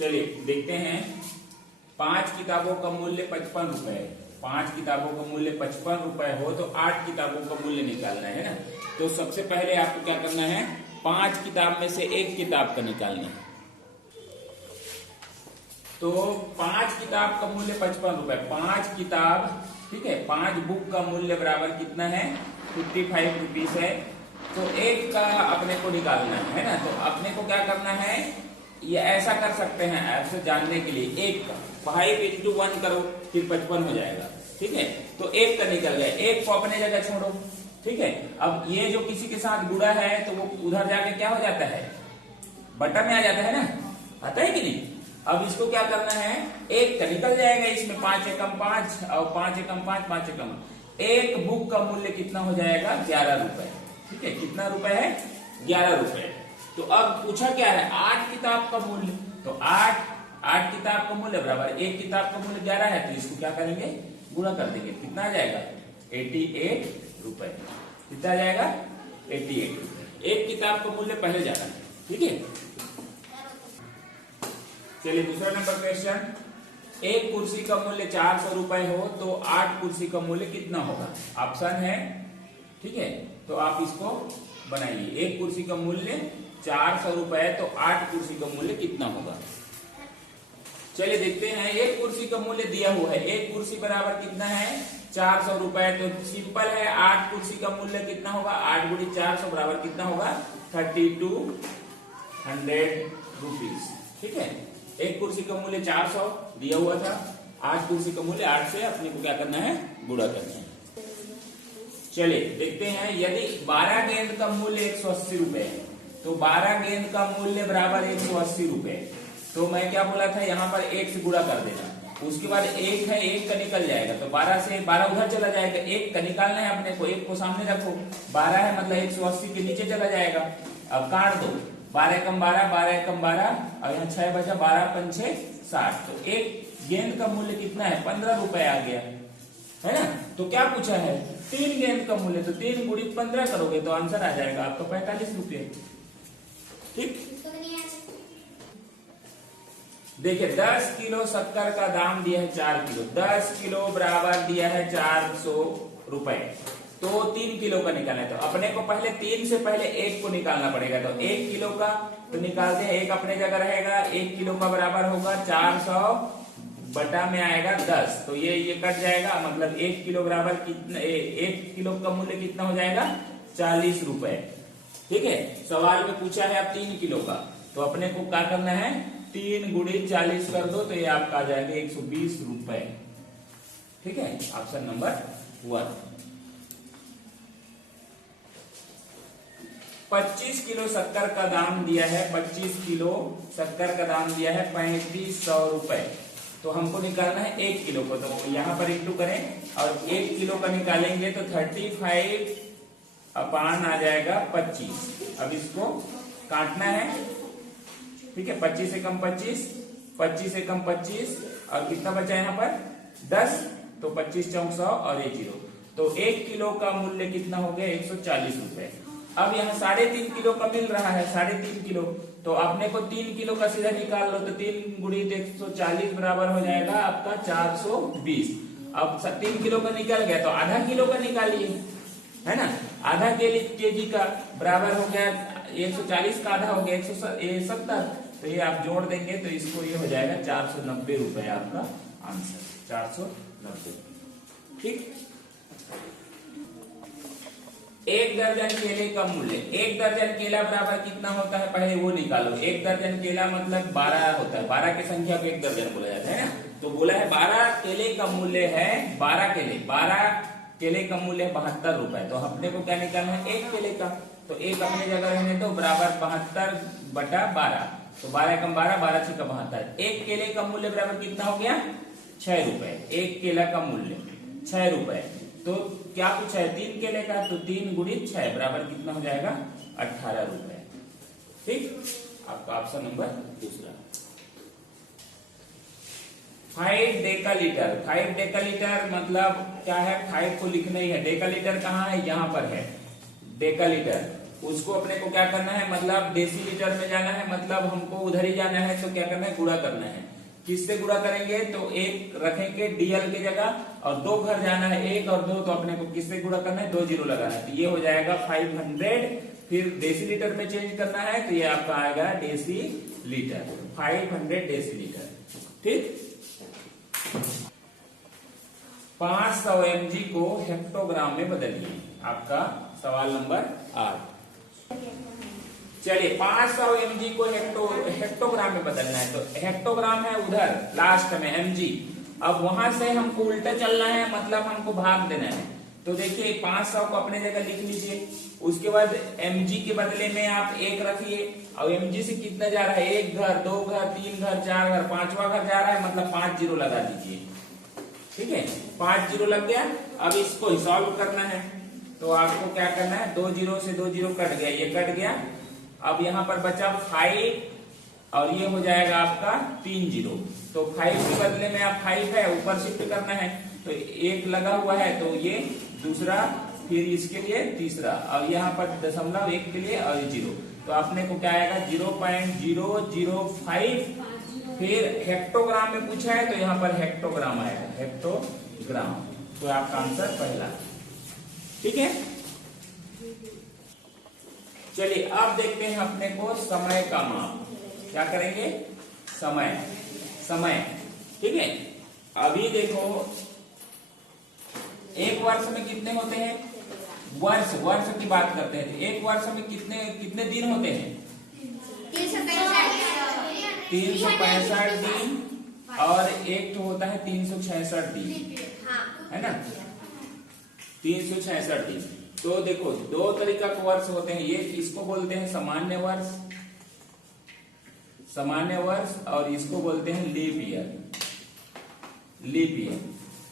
चलिए देखते हैं। 5 किताबों का मूल्य 55 रुपए है। 5 किताबों का मूल्य 55 रुपए हो तो 8 किताबों का मूल्य निकालना है ना। तो सबसे पहले आपको क्या करना है, 5 किताब में से एक किताब का निकालना है। तो 5 किताब का मूल्य 55 रुपए, 5 किताब, ठीक है, 5 बुक का मूल्य बराबर कितना है, 55 रुपीज है। तो एक का अपने को निकालना है ना। तो अपने को क्या करना है, ये ऐसा कर सकते हैं ऐसे जानने के लिए, एक का 5 into 1 करो फिर 55 हो जाएगा, ठीक है। तो एक का निकल गया, एक को अपने जगह छोड़ो, ठीक है। अब ये जो किसी के साथ गुणा है तो वो उधर जाके क्या हो जाता है, बटा में आ जाता है ना, आता है कि नहीं। अब इसको क्या करना है, एक का निकल जाएगा इसमें, 5 एकम 5 और 5 एकम 5, 5 एकम। एक बुक का मूल्य कितना हो जाएगा, 11 रुपए, ठीक है। कितना रुपए है, 11 रुपए। तो अब पूछा क्या है, 8 किताब का मूल्य। तो 8 किताब का मूल्य बराबर एक किताब का मूल्य 11 है, तो इसको क्या करेंगे, गुणा कर देंगे। कितना आ जाएगा, 88 रुपए। कितना आ जाएगा, 88 रुपए। एक किताब का मूल्य पहले जाना है, ठीक है। चलिए दूसरा नंबर क्वेश्चन, एक कुर्सी का मूल्य 400 रुपए हो तो 8 कुर्सी का मूल्य कितना होगा। ऑप्शन है, ठीक है। तो आप इसको बनाइए। एक कुर्सी का मूल्य 400 रुपए तो 8 कुर्सी का मूल्य कितना होगा। चलिए देखते हैं। एक कुर्सी का मूल्य दिया हुआ है, एक कुर्सी बराबर कितना है, 400 रुपए। तो सिंपल है, 8 कुर्सी का मूल्य कितना होगा, 8 गुणी 400 बराबर कितना होगा, 3200 रुपीज, ठीक है। एक कुर्सी का मूल्य 400 दिया हुआ था, 8 कुर्सी का मूल्य 8 से अपने को क्या करना है, गुणा करना है। चलिए देखते हैं। यदि 12 गेंद का मूल्य 180 रुपए है तो 12 गेंद का मूल्य बराबर 180 रुपए। तो मैं क्या बोला था, यहाँ पर 1 से गुणा कर देना। उसके बाद 1 है, 1 का निकल जाएगा तो 12 से 12 उधर चला जाएगा, 1 का निकालना है अपने को, 1 को सामने रखो। 12 है मतलब 180 के नीचे चला जाएगा। अब काट दो, 12 एकम 12, 12 एकम 12 और यहाँ 6 बचा, 12 पंचे 60। तो एक गेंद का मूल्य कितना है, 15 रुपए आ गया, है ना। तो क्या पूछा है, 3 गेंद का मूल्य। तो 3 गुणी 15 करोगे तो आंसर आ जाएगा आपका 45 रुपये, ठीक। देखिए 10 किलो शक्कर का दाम दिया है 4 किलो, 10 किलो बराबर दिया है 400 रुपए। तो 3 किलो का निकालना है। तो अपने को पहले 3 से पहले 1 को निकालना पड़ेगा। तो 1 किलो का तो निकालते हैं, 1 अपने जगह रहेगा। 1 किलो का बराबर होगा 400 बटा में आएगा 10। तो ये कट जाएगा, मतलब 1 किलो बराबर कितना, 1 किलो का मूल्य कितना हो जाएगा, 40 रुपए, ठीक है। सवाल में पूछा है अब 3 किलो का, तो अपने को क्या करना है, 3 गुणी 40 कर दो तो ये आपका आ जाएगा 120 रुपए, ठीक है। Option number 1। 25 किलो शक्कर का दाम दिया है, 25 किलो शक्कर का दाम दिया है 3500 रुपए। तो हमको निकालना है 1 किलो को। तो यहाँ पर इंटू करें और 1 किलो का निकालेंगे तो 35 अपान आ जाएगा 25। अब इसको काटना है, ठीक है। 25 एकम 25, 25 एकम 25 और कितना बचा यहाँ पर 10। तो 25 चौक 100 और ये 0। तो 1 किलो का मूल्य कितना हो गया, 140 रुपए। अब यहाँ 3.5 किलो का मिल रहा है, 3.5 किलो। तो आपने को 3 किलो का सीधा निकाल लो। तो 3 गुणी 140 बराबर हो जाएगा आपका 420। अब 3 किलो का निकल गया तो आधा किलो का निकालिए, है ना। आधा केजी का बराबर हो गया 140 का आधा हो गया 170। तो ये आप जोड़ देंगे तो इसको ये हो जाएगा 490 रुपए आपका आंसर, 490, ठीक। 1 दर्जन केले का मूल्य, 1 दर्जन केला बराबर कितना होता है, पहले वो निकालो। 1 दर्जन केला मतलब 12 होता है, 12 की संख्या को 1 दर्जन बोला जाता है ना। तो बोला है 12 केले का मूल्य है, 12 केले का मूल्य है 72 रुपए। तो अपने को क्या निकालना है, 1 केले का। तो 1 अपने जगह रहने दो, बराबर 72 बटा 12। तो 12 एकम 12, 12 6 का 72। 1 केले का मूल्य बराबर कितना हो गया, 6 रुपए। 1 केला का मूल्य 6 रुपए। तो क्या पूछा है, 3 केले का। तो 3 गुणी 6 बराबर कितना हो जाएगा, 18 रुपए, ठीक। आपका ऑप्शन नंबर दूसरा। 5 डेकालीटर, 5 डेकालीटर मतलब क्या है, 5 को लिखना ही है। डेकालीटर कहाँ है, यहाँ पर है डेकालीटर। उसको अपने को क्या करना है, मतलब डेसीलीटर में जाना है, मतलब हमको उधर ही जाना है, तो क्या करना है, गुणा करना है। किससे गुणा करेंगे, तो एक रखेंगे डीएल की जगह और दो घर जाना है, 1 और 2, तो अपने को किससे गुणा करना है, 2 जीरो लगाना है, तो ये हो जाएगा 500। फिर डेसीलीटर में चेंज करना है, तो ये आपका आएगा डेसीलीटर, 500 डेसीलीटर। ठीक, 500 mg को हेक्टोग्राम में बदलिए, आपका सवाल नंबर 8। चलिए 500 mg को हेक्टोग्राम में बदलना है, तो हेक्टोग्राम है उधर लास्ट में mg, अब वहां से हमको उल्टा चलना है, मतलब हमको भाग देना है। तो देखिए 500 को अपने जगह लिख लीजिए, उसके बाद mg के बदले में आप 1 रखिए, और mg से कितना जा रहा है, 1 घर, 2 घर, 3 घर, 4 घर, 5वां घर जा रहा है, मतलब 5 जीरो लगा दीजिए। ठीक है, 5 जीरो लग गया। अब इसको सॉल्व करना है, तो आपको क्या करना है, 2 जीरो से 2 जीरो कट गया, ये कट गया। अब यहाँ पर बचा 5 और ये हो जाएगा आपका 3 जीरो, तो 5 के बदले में आप 5 है ऊपर शिफ्ट करना है, तो 1 लगा हुआ है, तो ये दूसरा, फिर इसके लिए तीसरा, और यहाँ पर 0.1 के लिए और 0, तो आपने को क्या आएगा 0.005। फिर हेक्टोग्राम में पूछा है, तो यहाँ पर हेक्टोग्राम आएगा, हेक्टोग्राम, तो आपका आंसर पहला। ठीक है, चलिए अब देखते हैं अपने को समय का माप, क्या करेंगे, समय। ठीक है, अभी देखो एक वर्ष में कितने होते हैं, वर्ष की बात करते हैं, तो एक वर्ष में कितने दिन होते हैं, 365 दिन, और एक तो होता है 366 दिन, है ना, 366 दिन। तो देखो 2 तरीका के वर्ष होते हैं, ये इसको बोलते हैं सामान्य वर्ष, और इसको बोलते हैं लीप ईयर।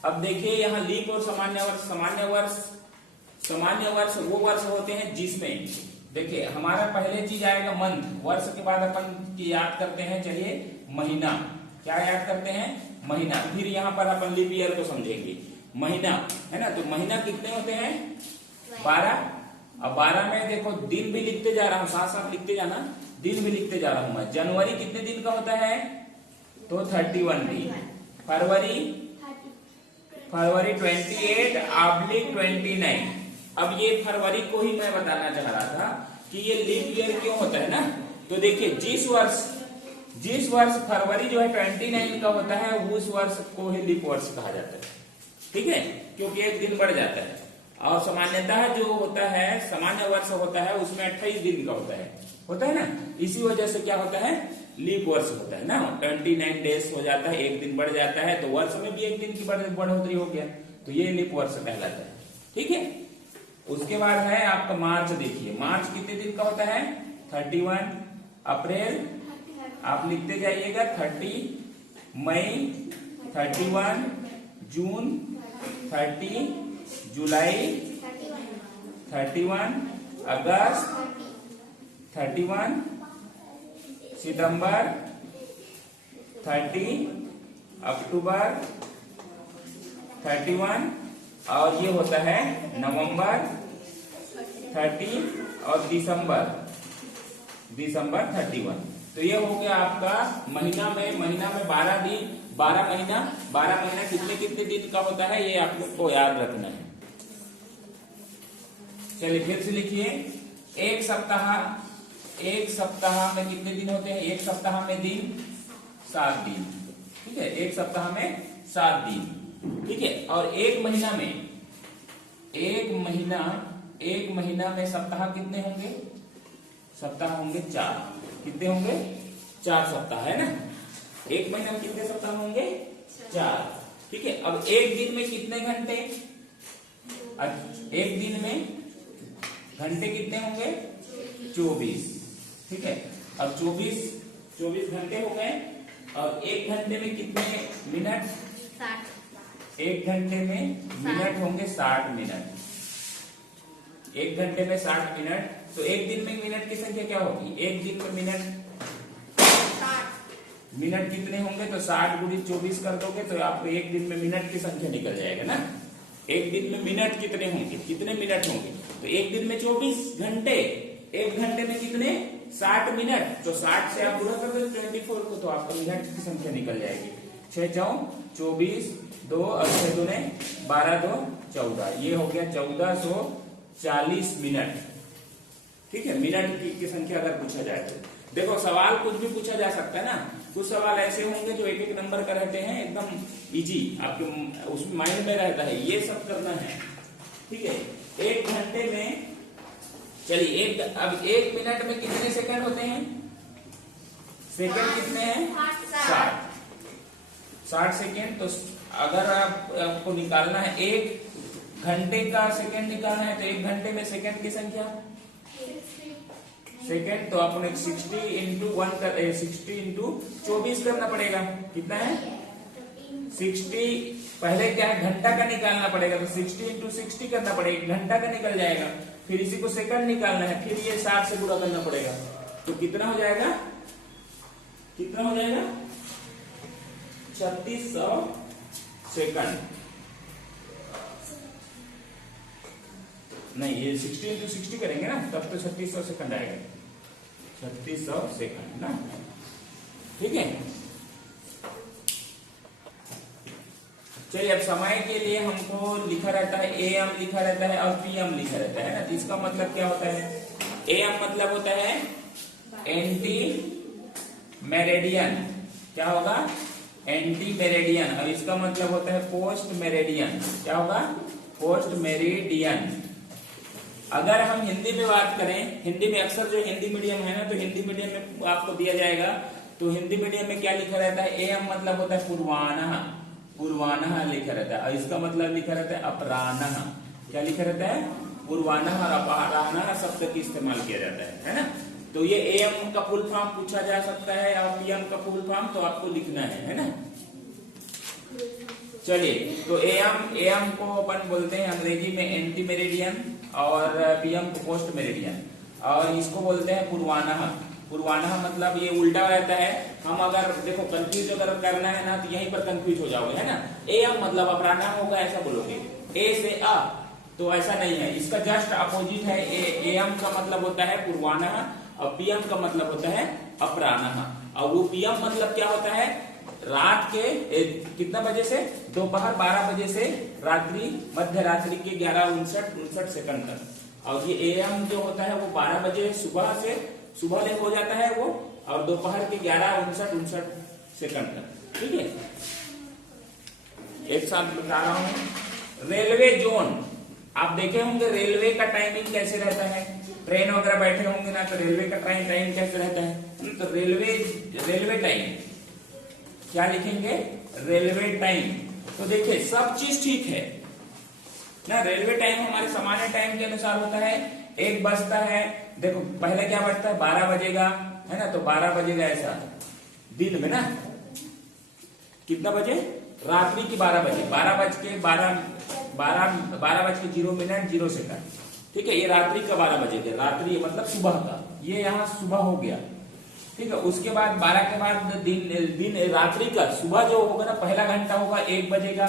अब देखिए यहाँ लीप और सामान्य वर्ष वो वर्ष होते हैं जिसमें, देखिए हमारा पहले चीज आएगा मंथ, वर्ष के बाद अपन याद करते हैं, चलिए महीना, क्या याद करते हैं, महीना। फिर यहाँ पर अपन लीप ईयर को समझेंगे, महीना है ना, तो महीना कितने होते हैं, 12। अब 12 में देखो दिन भी लिखते जा रहा हूँ, साथ साथ लिखते जाना, दिन भी लिखते जा रहा हूं मैं। जनवरी कितने दिन का होता है, तो 31 दिन। फरवरी 28/29। अब ये फरवरी को ही मैं बताना चाह रहा था कि ये लीप ईयर क्यों होता है ना, तो देखिए जिस वर्ष फरवरी जो है 29 का होता है, उस वर्ष को ही लीप वर्ष कहा जाता है। ठीक है, क्योंकि एक दिन बढ़ जाता है, और सामान्यतः जो होता है सामान्य वर्ष होता है उसमें 28 दिन का होता है ना, इसी वजह से क्या होता है, लीप वर्ष होता है ना, 29 डेज हो जाता है, एक दिन बढ़ जाता है, तो वर्ष में भी एक दिन की बढ़ोतरी हो गया, तो ये लीप वर्ष कहलाता है। ठीक है, उसके बाद है आपका मार्च। देखिए मार्च कितने दिन का होता है, 31। अप्रैल आप लिखते जाइएगा, 30 मई, 31 जून, 30 जुलाई, 31 अगस्त, 31 सितंबर, 30 अक्टूबर, 31 और ये होता है नवंबर, 30 और दिसंबर 31। तो ये हो गया आपका महीना में 12 दिन, 12 महीना कितने दिन का होता है, ये आप लोग को याद रखना है। चलिए फिर से लिखिए, एक सप्ताह में कितने दिन होते हैं, एक सप्ताह में दिन 7 दिन। ठीक है, एक सप्ताह में 7 दिन। ठीक है, और एक महीना में सप्ताह कितने होंगे, सप्ताह होंगे 4। कितने होंगे, 4 सप्ताह, है ना। एक महीने में कितने सप्ताह होंगे, 4। ठीक है, अब एक दिन में कितने घंटे, एक दिन में घंटे कितने होंगे, 24। ठीक है, अब 24 घंटे हो गए, और एक घंटे में कितने मिनट, 60। एक घंटे में मिनट होंगे 60 मिनट। एक घंटे में 60 मिनट, तो एक दिन में मिनट की संख्या क्या होगी, एक दिन में मिनट कितने होंगे, तो 60 गुणित 24 कर दोगे तो आपको एक दिन में मिनट की संख्या निकल जाएगा ना। एक दिन में मिनट कितने होंगे, कितने मिनट होंगे, तो एक दिन में 24 घंटे, 1 घंटे में कितने 60 मिनट, तो 60 से आप पूरा कर दो 24 को, तो आपका मिनट की संख्या निकल जाएगी। 6 चौं 24, 2 और 6 दूने 12, 2 14, ये हो गया 1440 मिनट। ठीक है, मिनट की संख्या अगर पूछा जाए तो देखो सवाल कुछ भी पूछा जा सकता है ना, कुछ सवाल ऐसे होंगे जो एक एक नंबर का रहते हैं, एकदम इजी आपके उसमें माइंड में रहता है, ये सब करना है। ठीक है, 1 घंटे में चलिए अब 1 मिनट में कितने सेकंड होते हैं, सेकंड कितने हैं 60 सेकंड। तो अगर आपको निकालना है 1 घंटे का सेकंड निकालना है, तो 1 घंटे में सेकंड की संख्या सेकंड, तो आपने 60 इंटू 24 करना पड़ेगा। कितना है 60, पहले क्या है घंटा का निकालना पड़ेगा, तो 60 इंटू 60 करना पड़ेगा, घंटा का निकल जाएगा। फिर इसी को सेकंड निकालना है, फिर ये 60 से गुणा करना पड़ेगा, तो कितना हो जाएगा 3600 सेकंड। नहीं, ये 60 इंटू 60 करेंगे ना, तब तो 3600 सेकंड आएगा, 3600 सेकंड ना। ठीक है, चलिए अब समय के लिए हमको लिखा रहता है AM लिखा रहता है और PM लिखा रहता है ना, तो इसका मतलब क्या होता है, AM मतलब होता है एंटी मेरिडियन, क्या होगा एंटी मेरिडियन, और इसका मतलब होता है पोस्ट मेरिडियन, क्या होगा पोस्ट मेरिडियन। अगर हम हिंदी में बात करें, हिंदी में अक्सर जो हिंदी मीडियम है ना, तो हिंदी मीडियम में आपको दिया जाएगा, तो हिंदी मीडियम में क्या लिखा रहता है, AM मतलब होता है पूर्वान्ह लिखा रहता है, और इसका मतलब लिखा रहता है अपराह्न, क्या लिखा रहता है पूर्वान्ह और अपराह्न शब्द की इस्तेमाल किया जाता है ना। तो ये AM का फुल फॉर्म पूछा जा सकता है और PM का फुल फॉर्म तो आपको लिखना है ना। चलिए, तो AM को अपन बोलते हैं अंग्रेजी में एंटी मेरिडियन और PM को पोस्ट मेरिडियन, और इसको बोलते हैं पूर्वान्ह मतलब ये उल्टा रहता है। हम अगर देखो कंफ्यूज अगर करना है ना, तो यहीं पर कंफ्यूज हो जाओगे है ना। AM मतलब अपराह्न होगा ऐसा बोलोगे, A से A, तो ऐसा नहीं है, इसका जस्ट अपोजिट है। AM का मतलब होता है पूर्वान्ह और PM का मतलब होता है अपराह्न, और वो PM मतलब क्या होता है रात के कितना बजे से, दोपहर 12 बजे से रात्रि मध्य रात्रि के 11:59 सेकंड तक, और ये AM जो होता है वो 12 बजे सुबह ले हो जाता है वो, और दोपहर के 11:59 सेकंड तक। ठीक है, एक साथ बता रहा हूं। रेलवे जोन, आप देखे होंगे रेलवे का टाइमिंग कैसे रहता है, ट्रेन वगैरह बैठे होंगे ना, तो रेलवे का टाइम कैसे रहता है, तो रेलवे टाइम क्या लिखेंगे रेलवे टाइम। तो देखिए सब चीज ठीक है ना, रेलवे टाइम हमारे सामान्य टाइम के अनुसार होता है, 1 बजता है, देखो पहले क्या बजता है 12 बजेगा है ना, तो 12 बजेगा ऐसा दिन में ना, कितना बजे रात्रि की 12 बजे, 12:0 ठीक है, ये रात्रि का 12 बजेगा, रात्रि मतलब सुबह का, ये यहाँ सुबह हो गया। ठीक है, उसके बाद 12 के बाद दिन रात्रि का सुबह जो होगा ना, पहला घंटा होगा 1 बजेगा,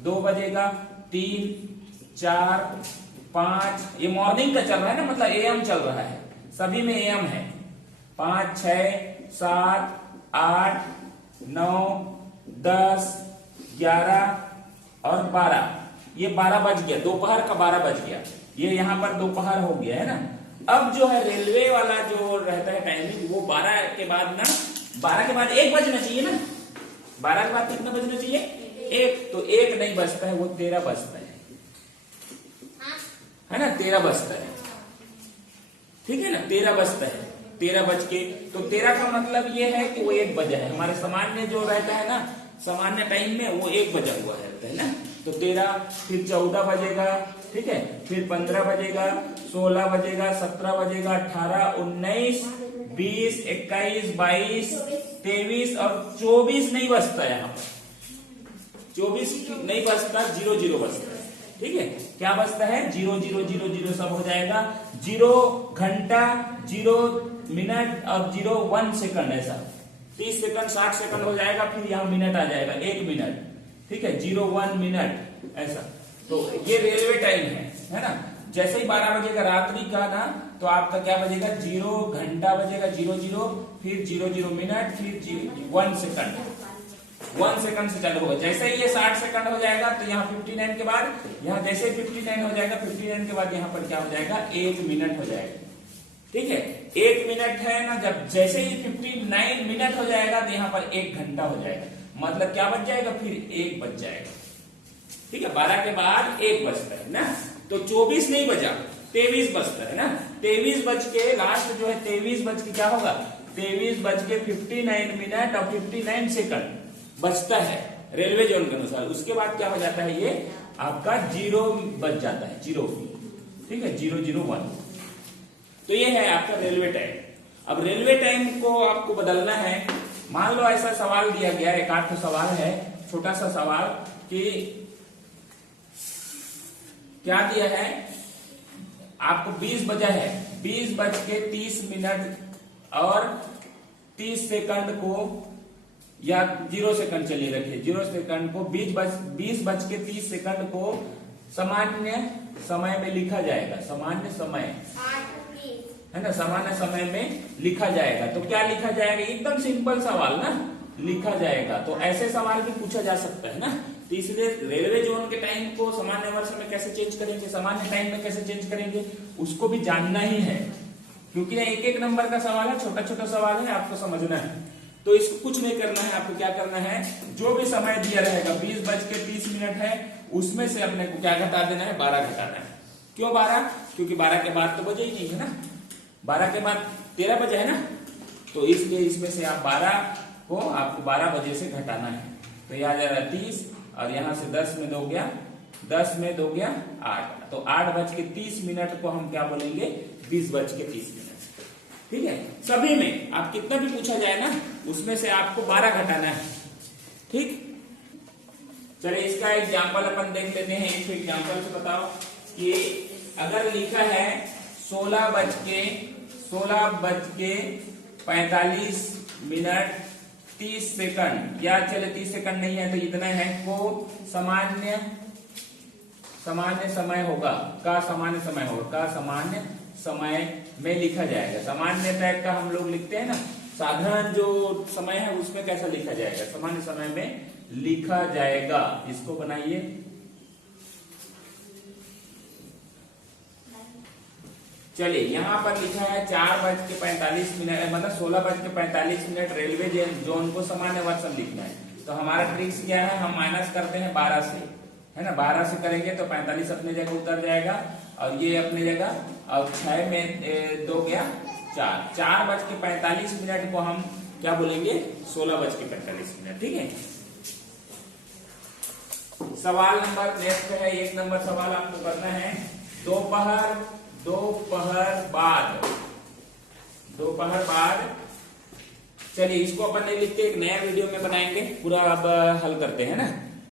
2 बजेगा, 3, 4, 5, ये मॉर्निंग का चल रहा है ना, मतलब AM चल रहा है, सभी में AM है। 5, 6, 7, 8, 9, 10, 11 और 12, ये 12 बज गया, दोपहर का 12 बज गया, ये यहाँ पर दोपहर हो गया है ना। अब जो है रेलवे वाला जो रहता है टाइमिंग, वो 12 के बाद ना, 12 के बाद 1 बजना चाहिए ना, 12 के बाद कितना बजना चाहिए 1, तो 1 नहीं बजता है, वो 13 बजता है ना, 13 बजता है। ठीक है ना, 13 बजता है, 13 बज के, तो 13 का मतलब ये है कि वो 1 बजा है, हमारे सामान्य जो रहता है ना, सामान्य टाइम में वो 1 बजा हुआ रहता है ना। तो 13, फिर 14 बजेगा, ठीक है, फिर 15 बजेगा, 16 बजेगा, 17 बजेगा, 18, 19, 20, 21, 22, 23 और 24 नहीं बजता है, यहाँ पर 24 नहीं बजता, 00 बजता है। ठीक है, क्या बजता है 0000 सब हो जाएगा, 0 घंटा, 0 मिनट और 01 सेकंड, ऐसा 30 सेकंड 60 सेकंड हो जाएगा, फिर यहाँ मिनट आ जाएगा 1 मिनट। ठीक है, 01 मिनट ऐसा। तो ये रेलवे टाइम है ना। जैसे ही 12 बजे का रात्रि का ना, तो आपका क्या बजेगा, 0 घंटा बजेगा, 00, फिर 00 मिनट, फिर 1 सेकंड। 1 सेकंड से चालू होगा। जैसे ही ये 60 सेकंड हो जाएगा तो यहाँ 59 के बाद, यहाँ जैसे ही 59 हो जाएगा, 59 के बाद यहाँ पर क्या हो जाएगा, 1 मिनट हो जाएगा। ठीक है, 1 मिनट है ना, जब जैसे ही 59 मिनट हो जाएगा तो यहाँ पर 1 घंटा हो जाएगा। मतलब क्या बच जाएगा, फिर 1 बच जाएगा। ठीक है, 12 के बाद 1 बचता है ना, तो 24 नहीं बजा, 23 बचता है ना। 23 बज के लास्ट जो है 23 बज के क्या होगा, 23 बज के 59 मिनट और 59 सेकंड बचता है रेलवे जोन के अनुसार। उसके बाद क्या हो जाता है, ये आपका 0 बच जाता है, 0। ठीक है, 001। तो ये है आपका रेलवे टाइम। अब रेलवे टाइम को आपको बदलना है। मान लो ऐसा सवाल दिया गया, एक आठ सवाल है, छोटा सा सवाल, कि क्या दिया है आपको, 20 बजा है, 20 बज के 30 मिनट और 30 सेकंड को, या 0 सेकंड चलिए रखिए, 0 सेकंड को 20 बज के 30 सेकंड को सामान्य समय में लिखा जाएगा। सामान्य समय है ना, सामान्य समय में लिखा जाएगा। तो क्या लिखा जाएगा, एकदम सिंपल सवाल ना, लिखा जाएगा। तो ऐसे सवाल भी पूछा जा सकता है ना। तो इसलिए रेलवे जोन के टाइम को सामान्य वर्ष में कैसे चेंज करेंगे, सामान्य टाइम में कैसे चेंज करेंगे, उसको भी जानना ही है, क्योंकि एक एक नंबर का सवाल है, छोटा छोटा सवाल है, आपको समझना है। तो इसको कुछ नहीं करना है, आपको क्या करना है, जो भी समय दिया रहेगा 20 बज के 30 मिनट है, उसमें से अपने को क्या घटा देना है, 12 घटाना है। क्यों 12, क्योंकि 12 के बाद तो बजे ही नहीं है ना, 12 के बाद 13 बजे है ना, तो इसलिए इसमें से आप 12 को आपको 12 बजे से घटाना है। तो यह आ जा रहा है 30, और यहां से 10 में 2 गया, 10 में 2 गया 8, तो 8 बज के 30 मिनट को हम क्या बोलेंगे, 20 बज के 30 मिनट। ठीक है, सभी में आप कितना भी पूछा जाए ना, उसमें से आपको 12 घटाना है। ठीक, चलिए इसका एग्जाम्पल अपन देख लेते हैं। एक एग्जाम्पल से बताओ कि अगर लिखा है 16 बज के 45 मिनट 30 सेकंड, या चले 30 सेकंड नहीं है तो इतना है, को सामान्य समय होगा, का सामान्य समय होगा, का सामान्य समय में लिखा जाएगा। सामान्य टाइप का हम लोग लिखते हैं ना, साधारण जो समय है उसमें कैसा लिखा जाएगा, सामान्य समय में लिखा जाएगा। इसको बनाइए, चलिए यहाँ पर लिखा है 4 बज के 45 मिनट, मतलब 16 बज के 45 मिनट रेलवे जोन को सामान्य वर्ष में लिखना है। तो हमारा ट्रिक्स क्या है, हम माइनस करते हैं 12 से, है ना, 12 से करेंगे तो 45 अपने जगह उतर जाएगा, और ये अपने जगह, और 6 में 2 गया 4, 4 बज के 45 मिनट को हम क्या बोलेंगे, 16 बज के 45 मिनट। ठीक है, सवाल नंबर नेक्स्ट है, 1 नंबर सवाल आपको करना है, दोपहर बाद। चलिए इसको अपन नहीं लिखते, एक नया वीडियो में बनाएंगे पूरा। अब हल करते हैं ना।